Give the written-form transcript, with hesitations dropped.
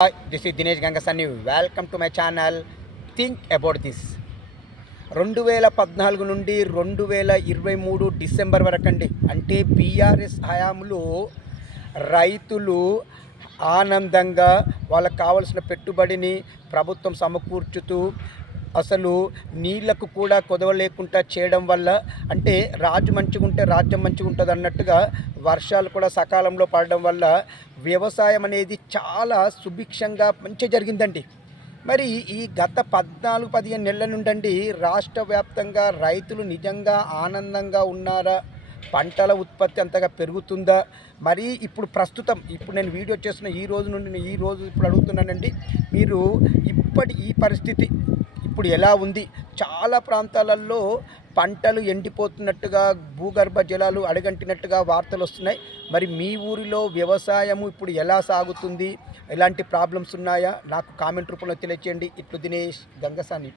Hi, this is Dinesh Gangasani. Welcome to my channel. Think about this. 2014 నుండి 2023 December వరకు అండి, అంటే BRS హయాంలో రైతులు ఆనందంగా వాళ్ళకు కావలసిన పెట్టుబడిని ప్రభుత్వం సమకూర్చుతూ అసలు నీళ్లకు కూడా కొదవ లేకుండా చేయడం వల్ల, అంటే రాజు మంచిగా ఉంటే రాజ్యం మంచిగా ఉంటుంది అన్నట్టుగా వర్షాలు కూడా సకాలంలో పడడం వల్ల వ్యవసాయం అనేది చాలా సుభిక్షంగా మంచిగా జరిగిందండి. మరి ఈ గత 14-15 నెలల నుండండి రాష్ట్ర వ్యాప్తంగా రైతులు నిజంగా ఆనందంగా ఉన్నారా? పంటల ఉత్పత్తి అంతగా పెరుగుతుందా? మరి ఇప్పుడు ప్రస్తుతం నేను వీడియో చేస్తున్న ఈ రోజు నుండి ఇప్పుడు అడుగుతున్నానండి, మీరు ఈ పరిస్థితి ఇప్పుడు ఎలా ఉంది? చాలా ప్రాంతాలలో పంటలు ఎండిపోతున్నట్టుగా, భూగర్భ జలాలు అడుగంటినట్టుగా వార్తలు వస్తున్నాయి. మరి మీ ఊరిలో వ్యవసాయము ఇప్పుడు ఎలా సాగుతుంది? ఎలాంటి ప్రాబ్లమ్స్ ఉన్నాయా? నాకు కామెంట్ రూపంలో తెలియచేయండి. ఇట్లు దినేష్ గంగసాని.